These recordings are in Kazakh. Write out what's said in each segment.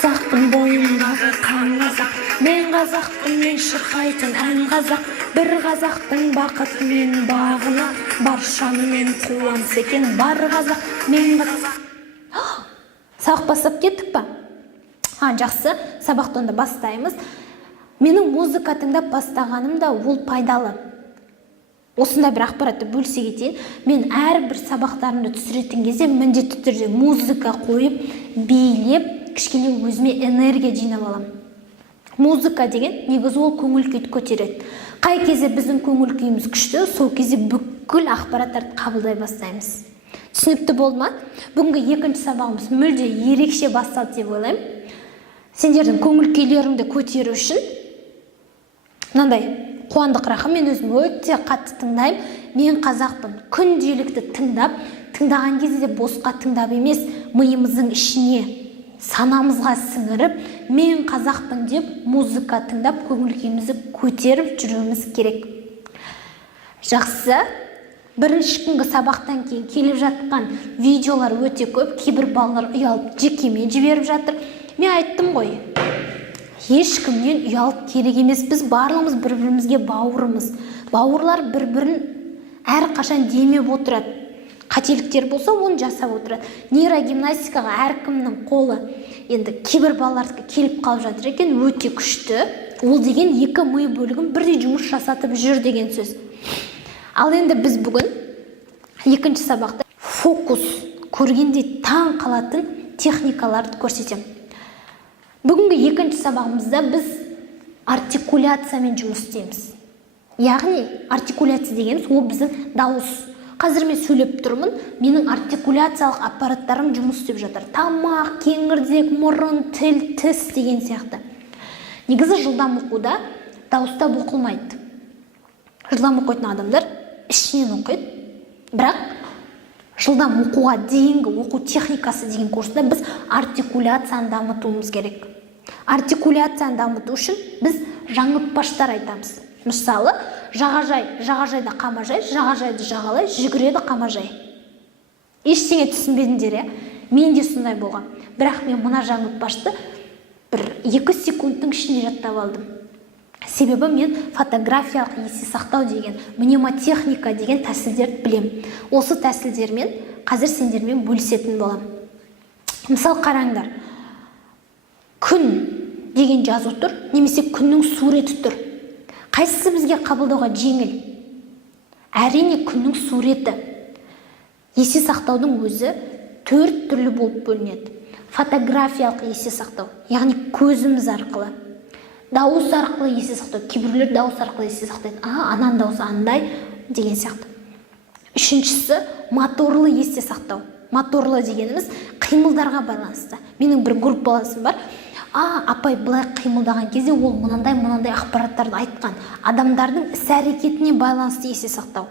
Қазақтың бойындағы қан қазақ, мен қазақтың мен шырқайтын ән қазақ, бір қазақтың бақыты мен бағына, баршанымен қуанса екен бар қазақ, мен қазақ. Сабақ бастап кеттік па? Жақсы, сабақты онда бастаймыз. Менің музыка тыңдап бастағаным да ол пайдалы. Осында бір ақпаратты бөлсе кетейін. Мен әрбір сабақтарымды түсіретін кезде міндетті түрде музыка қойып, билеп, кішкене өзіме энергия жинап аламын. Музыка деген негізі ол көңіл күйді көтереді. Қай кезде біздің көңіл күйіміз күшті, сол кезде бүкіл ақпараттарды қабылдай бастаймыз. Түсінікті болды ма? Бүгінгі екінші сабағымыз мүлде ерекше басталды деп ойлаймын. Сендердің көңіл күйлеріңді көтеру үшін мынандай қуандық рахым, мен өзім өте қатты тыңдаймын. Мен қазақпын. Күнделікті тыңдаған кезде босқа тыңдап емес, миымыздың ішіне, санамызға сіңіріп, мен қазақпын деп музыка тыңдап, көңіл күйімізді көтеріп жүруіміз керек. Жақсы. Бірінші күнгі сабақтан кейін келіп жатқан видеолар өте көп. Кейбір балалар ұялып жекеме жіберіп жатыр. Мен айттым ғой, ешкімнен ұялып керек емес. Біз барлығымыз бір-бірімізге бауырымыз. Бауырлар бір-бірін әрқашан демеп отырады. Қателіктер болса, оны жасап отырады. Нейрогимнастикаға әркімнің қолы, енді кейбір балалардікі келіп қалып жатыр екен, өте күшті. Ол деген екі ми бөлігін бірдей жұмыс жасатып жүр деген сөз. Ал енді біз бүгін екінші сабақта фокус, көргенде таң қалатын техникаларды көрсетем. Бүгінгі екінші сабағымызда біз артикуляциямен жұмыс істейміз. Яғни артикуляция дегеніміз ол біздің дауыс. Қазір мен сөйлеп тұрмын, менің артикуляциялық аппараттарым жұмыс істеп жатыр. Тамақ, кеңірдек, мұрын, тіл, тіс деген сияқты. Негізі жылдам оқуда дауыстап оқылмайды. Жылдам оқитын адамдар ішінен оқиды. Бірақ жылдам оқуға дейінгі оқу техникасы деген курста біз артикуляцияны дамытуымыз керек. Артикуляцияны дамыту үшін біз жаңылтпаштар айтамыз. Мысалы, жағажайда қамажай, жағажайды жағалай, жүгіреді қамажай. Ештеңе түсінбедіңдер, мен де сондай болған. Бірақ мен мына жаңылтпашты бір 2 секундтың ішінде жаттап алдым. Себебі мен фотографиялық есте сақтау деген, мнемотехника деген тәсілдерді білем. Осы тәсілдермен қазір сендермен бөлісетін болам. Мысал қараңдар, күн деген жазу тұр, немесе күннің суреті тұр. Қайсысы бізге қабылдауға жеңіл? Әрине күннің суреті. Есте сақтаудың өзі 4 түрлі болып бөлінеді. Фотографиялық есте сақтау, яғни көзіміз арқылы. Дауыс арқылы есте сақтау. Кейбіреулер дауыс арқылы есте сақтайды. Анан дауысы андай деген сияқты. Үшіншісі моторлы есте сақтау. Моторлы дегеніміз қимылдарға байланысты. Менің бір группаласым бар. Апай былай қимылдаған кезде ол мынандай ақпараттарды айтқан. Адамдардың іс-әрекетіне байланысты есте сақтау.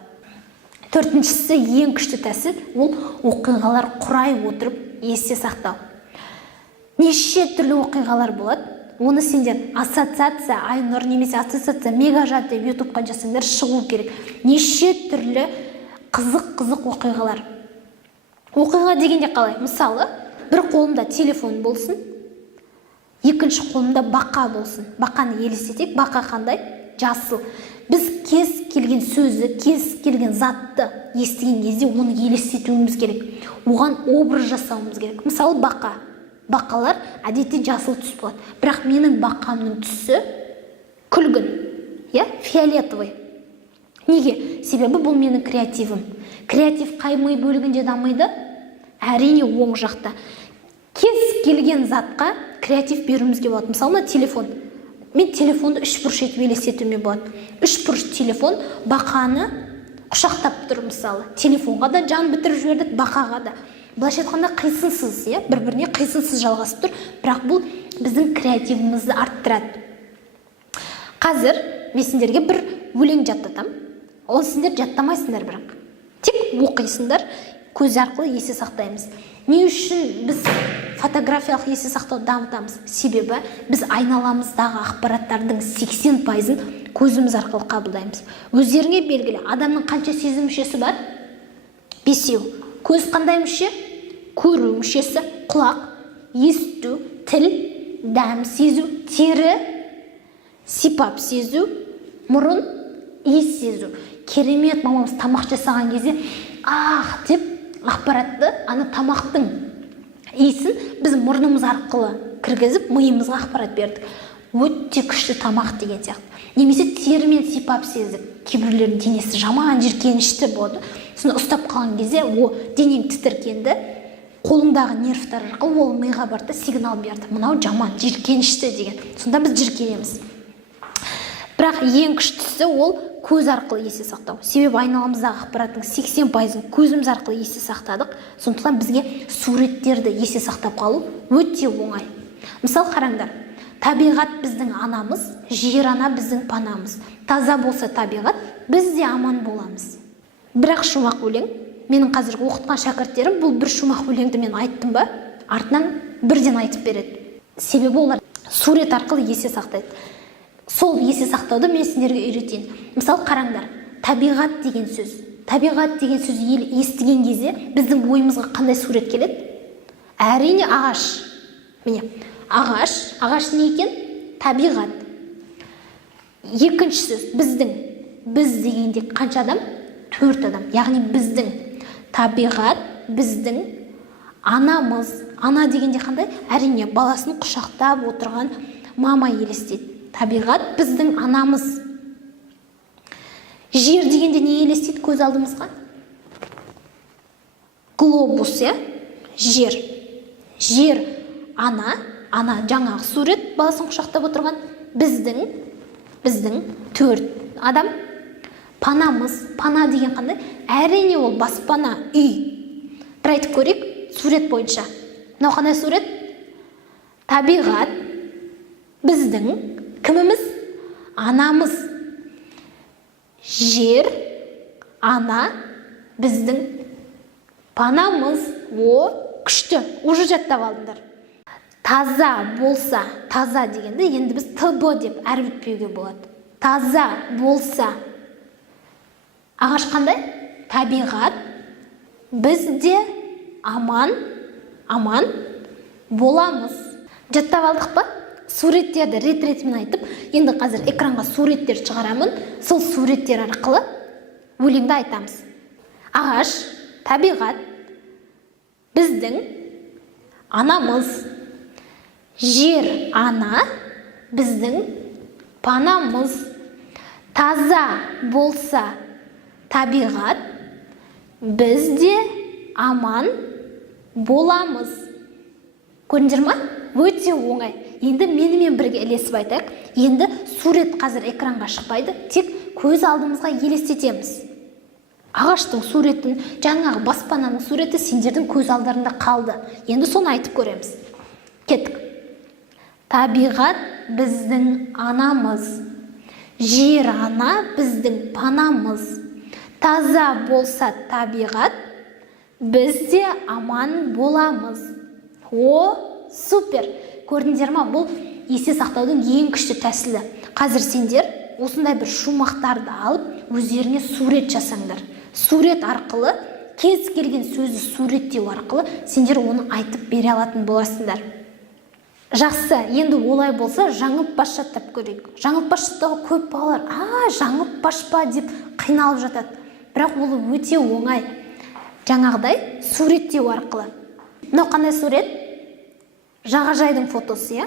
Төртіншісі ең күшті тәсіл, ол оқиғалар құрай отырып есте сақтау. Неше түрлі оқиғалар болады. Оны сендер ассоциация, Айнұр немесе ассоциация мегажат деп ютубқа жасаңдар, шығу керек. Неше түрлі қызық оқиғалар. Оқиға дегенде қалай? Мысалы, бір қолымда телефон болсын, екінші қолымда бақа болсын. Бақаны елестетейік. Бақа қандай? Жасыл. Біз кез келген сөзі, кез келген затты естіген кезде оны елестетуіміз керек. Оған образ жасауымыз керек. Мысалы, бақа. Бақалар әдетте жасыл түс болады. Бірақ менің бақамның түсі күлгін, фиолетовый. Неге? Себебі бұл менің креативім. Креатив қай ми бөлігінде дамиды? Әрине оң жақта. Кез келген затқа креатив беруімізге болады. Мысалы, телефон. Мен телефонды 3 бұрыш етіп елестетуіме болады. 3 бұрыш телефон бақаны құшақтап тұр мысалы. Телефонға да жан бітіріп жібердік, бақаға да. Былайша айтқанда қисынсыз, бір-біріне қисынсыз жалғасып тұр, бірақ бұл біздің креативімізді арттырады. Қазір мен сендерге бір өлең жаттатам. Ол сендер жаттамайсыңдар бірақ. Тек оқисыңдар, көз арқылы есте сақтаймыз. Не үшін біз фотографиялық есте сақтауды дамытамыз? Себебі біз айналамыздағы ақпараттардың 80%-ын көзіміз арқылы қабылдаймыз. Өздеріңе белгілі, адамның қанша сезім мүшесі бар? 5. Көз қандай мүше? Көру мүшесі, құлақ, есту, тіл, дәм сезу, тері сипап сезу, мұрын иіс сезу. Керемет, мамамыз тамақ жасаған кезде деп ақпаратты, ана тамақтың иісін біз мұрнымыз арқылы кіргізіп, миымызға ақпарат бердік. Өте күшті тамақ деген сияқты. Немесе терімен сипап сездік. Кейбіреулердің денесі жаман жиіркенішті болды. Соны ұстап қалған кезде, денең тітіркенді, қолыңдағы нервтар арқылы ол миға барды, сигнал берді. Мынау жаман жиіркенішті деген. Сонда біз жиіркенеміз. Бірақ ең күштісі ол көз арқылы есте сақтау. Себебі айналамыздағы ақпараттың 80%-ын көзіміз арқылы есте сақтадық. Сондықтан бізге суреттерді есте сақтап қалу өте оңай. Мысалы қараңдар, табиғат біздің анамыз, жер ана біздің панамыз. Таза болса табиғат, біз де аман боламыз. Бірақ шумақ өлең, менің қазір оқытқан шәкірттерім бұл бір шумақ өлеңді мен айттым ба, артынан бірден айтып береді. Себебі олар сурет арқылы есте сақтайды. Сол есте сақтауды мен сендерге үйретейін. Мысалы қараңдар, табиғат деген сөз. Табиғат деген сөз естіген кезде біздің ойымызға қандай сурет келеді? Әрине ағаш. Міне, ағаш не екен? Табиғат. Екінші сөз, біздің. Біз дегенде қанша адам? 4 адам. Яғни біздің. Табиғат, біздің. Анамыз. Ана дегенде қандай? Әрине баласын құшақтап отырған мама елестейді. Табиғат біздің анамыз. Жер дегенде не елестейді көз алдымызға? Глобус, жер. Жер ана жаңағы сурет баласын құшақтап отырған. Біздің 4 адам. Панамыз. Пана деген қандай? Әрине ол баспана, үй. Бір айтып көрейік сурет бойынша. Мынау қандай сурет? Табиғат біздің кіміміз? Анамыз. Жер, ана, біздің панамыз. Күшті. Уже жаттап алдыңдар. Таза болса, таза дегенде енді біз ТБ деп әрбітпеуге болады. Таза болса. Ағаш қандай? Табиғат. Біз де аман боламыз. Жаттап алдық па? Суреттерді рет-ретімен айтып, енді қазір экранға суреттер шығарамын. Сол суреттер арқылы өлеңді айтамыз. Ағаш, табиғат, біздің анамыз. Жер ана, біздің панамыз. Таза болса табиғат, біз де аман боламыз. Көрдіңдер ма? Өте оңай. Енді менімен бірге елесіп айтайық. Енді сурет қазір экранға шықпайды, тек көз алдымызға елестетеміз. Ағаштың суретін, жаңағы баспананың суреті сендердің көз алдарында қалды. Енді соны айтып көреміз. Кеттік. Табиғат біздің анамыз. Жер ана біздің панамыз. Таза болса табиғат, біз де аман боламыз. Супер! Көрдіңдер ма? Бұл есте сақтаудың ең күшті тәсілі. Қазір сендер осындай бір шумақтарды алып, өздеріне сурет жасаңдар. Сурет арқылы, кез келген сөзді суреттеу арқылы сендер оны айтып бере алатын боласыңдар. Жақсы, енді олай болса жаңылтпаш жаттап көрейік. Жаңылтпаш жаттауға көп балалар, жаңылтпаш па деп қиналып жатады. Бірақ ол өте оңай. Жаңағыдай суреттеу арқылы. Мынау қандай сурет? Жағажайдың фотосы,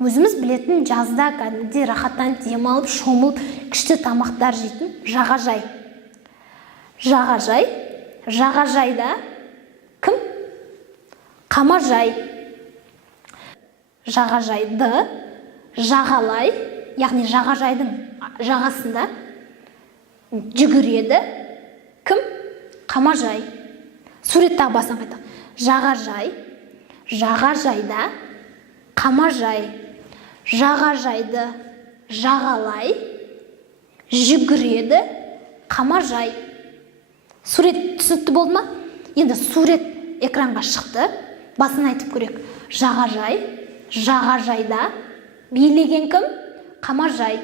өзіміз білетін жазда кәдімгідей рахаттан демалып, шомылып, күшті тамақтар жейтін жағажай. Жағажай. Жағажайда кім? Қамажай. Жағажайды жағалай, яғни жағажайдың жағасында жүгіреді. Кім? Қамажай. Суреттағы басын қайта. Жағажай. Жағажайда қамажай. Жағажайды жағалай, жүгіреді қамажай. Сурет түсінікті болды ма? Енді сурет экранға шықты. Басын айтып көрейік. Жағажай. Жағажайда билеген кім? Қамажай.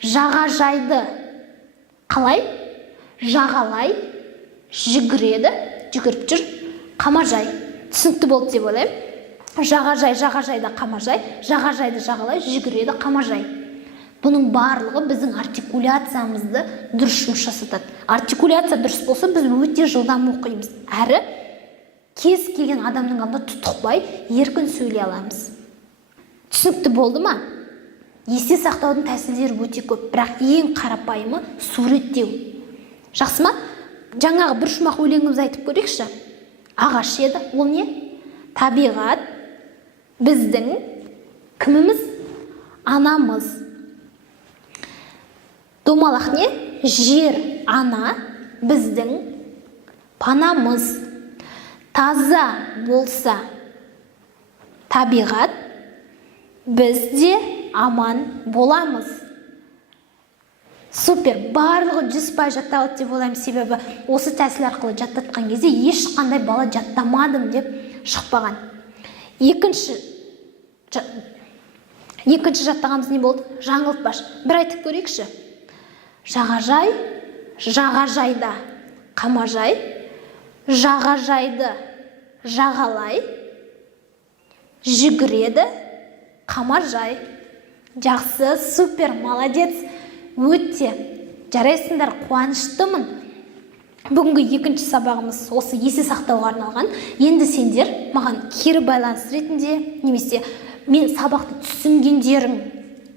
Жағажайды қалай? Жағалай, жүгіреді, жүгіріп жүр, қамажай. Түсінікті болды деп ойлаймын. жағажайда қамажай, жағажайды жағалай, жүгіреді қамажай. Бұның барлығы біздің артикуляциямызды дұрыс жұмыс жасатады. Артикуляция дұрыс болса, біз өте жылдам оқимыз. Әрі кез келген адамның алдында тұтықпай, еркін сөйлей аламыз. Түсінікті болды ма? Есте сақтаудың тәсілдері өте көп, бірақ ең қарапайымы суреттеу. Жақсы ма? Жаңағы бір шумақ өлеңімізді айтып көрейікші. Ағаш еді, ол не? Табиғат, біздің кіміміз? Анамыз. Домалақ не? Жер, ана, біздің панамыз. Таза болса табиғат, біз де аман боламыз. Супер, барлығы 100% жатталды деп ойлаймын, себебі осы тәсіл арқылы жаттатқан кезде ешқандай бала жаттамадым деп шықпаған. Екінші жаттағанымыз не болды? Жаңылтпаш. Бір айтып көрейікші. Жағажай, жағажайда қамажай, жағажайды жағалай, жүгіреді қамажай. Жақсы, супер, молодец. Өте жарайсыңдар, қуаныштымын. Бүгінгі екінші сабағымыз осы есе сақтауға арналған. Енді сендер маған кері байланыс ретінде немесе мен сабақты түсінгендерің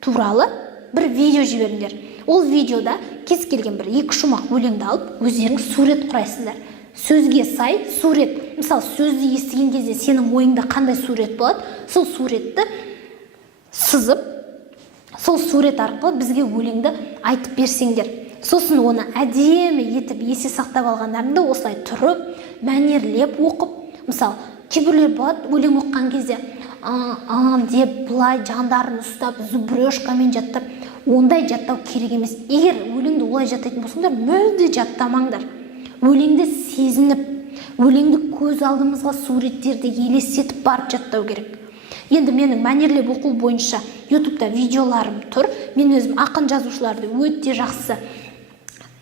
туралы бір видео жіберіңдер. Ол видеода кез келген бір екі шумақ өлеңді алып, өздерің сурет құрайсыңдар. Сөзге сай сурет. Мысалы, сөзді естіген кезде сенің ойыңда қандай сурет болады, сол суретті сызып, сол сурет арқылы бізге өлеңді айтып берсеңдер. Сосын оны әдемі етіп есе сақтап алғандарыңды осылай тұрып, мәнерлеп оқып, мысалы, кейбіреулер болады, өлең оққан кезде деп былай жандарын ұстап, зубрежкамен жаттап, ондай жаттау керек емес. Егер өлеңді олай жаттайтын болсаңдар, мүлде жаттамаңдар. Өлеңді сезініп, өлеңді көз алдымызға суреттерді елестетіп барып жаттау керек. Енді менің мәнерлеп оқу бойынша YouTube'да видеоларым тұр. Мен өзім ақын жазушыларды өте жақсы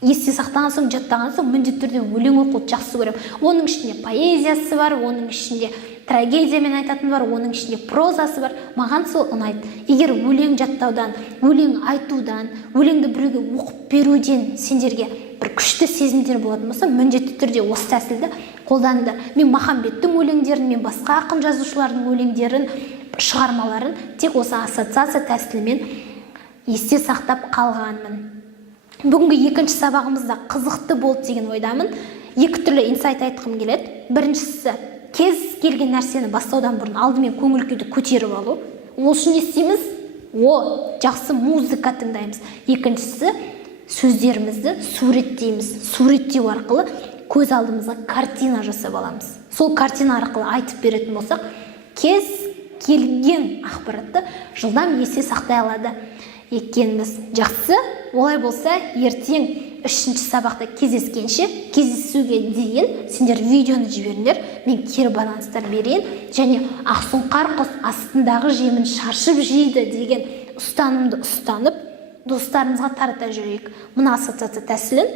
есте сақтаған соң, жаттаған соң міндетті түрде өлең оқуды жақсы көремін. Оның ішінде поэзиясы бар, оның ішінде трагедиямен айтатын бар, оның ішінде прозасы бар. Маған сол ұнайды. Егер өлең жаттаудан, өлең айтудан, өлеңді біреуге оқып беруден сендерге бір күшті сезімдер болатын болса, міндетті түрде осы тәсілді қолданыңдар. Мен Махамбеттің өлеңдерін, мен басқа ақын жазушылардың өлеңдерін, шығармаларын тек осы ассоциация тәсілімен есте сақтап қалғанмын. Бүгінгі екінші сабағымызда қызықты болды деген ойдамын. Екі түрлі инсайт айтқым келеді. Біріншісі, кез келген нәрсені бастаудан бұрын алдымен көңіл күйді көтеріп алу. Ол үшін не істейміз? Жақсы музыка тыңдаймыз. Екіншісі, сөздерімізді суреттейміз. Суреттеу арқылы көз алдымызға картина жасап аламыз. Сол картина арқылы айтып беретін болсақ, кез келген ақпаратты жылдам есте сақтай алады екенбіз. Жақсы, олай болса, ертең 3-ші сабақта кездесуге дейін сендер видеоны жіберіңдер, мен кері байланыстар берейін, және ақсұңқар құс астындағы жемін шаршып жейді деген ұстанымды ұстанып, достарымызға тарата жүрейік. Мына ассоциация тәсілін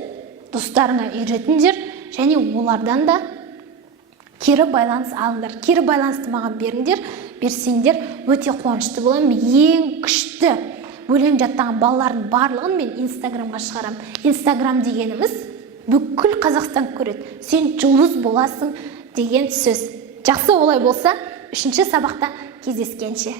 достарыңа үйретіңдер, және олардан да кері байланыс алыңдар. Кері байланысты маған беріңдер, берсеңдер өте қуанышты боламын. Ең күшті өлең жаттаған балалардың барлығын мен Инстаграмға шығарам. Инстаграм дегеніміз бүкіл Қазақстан көреді. Сен жұлдыз боласың деген сөз. Жақсы, олай болса, 3-ші сабақта кездескенше.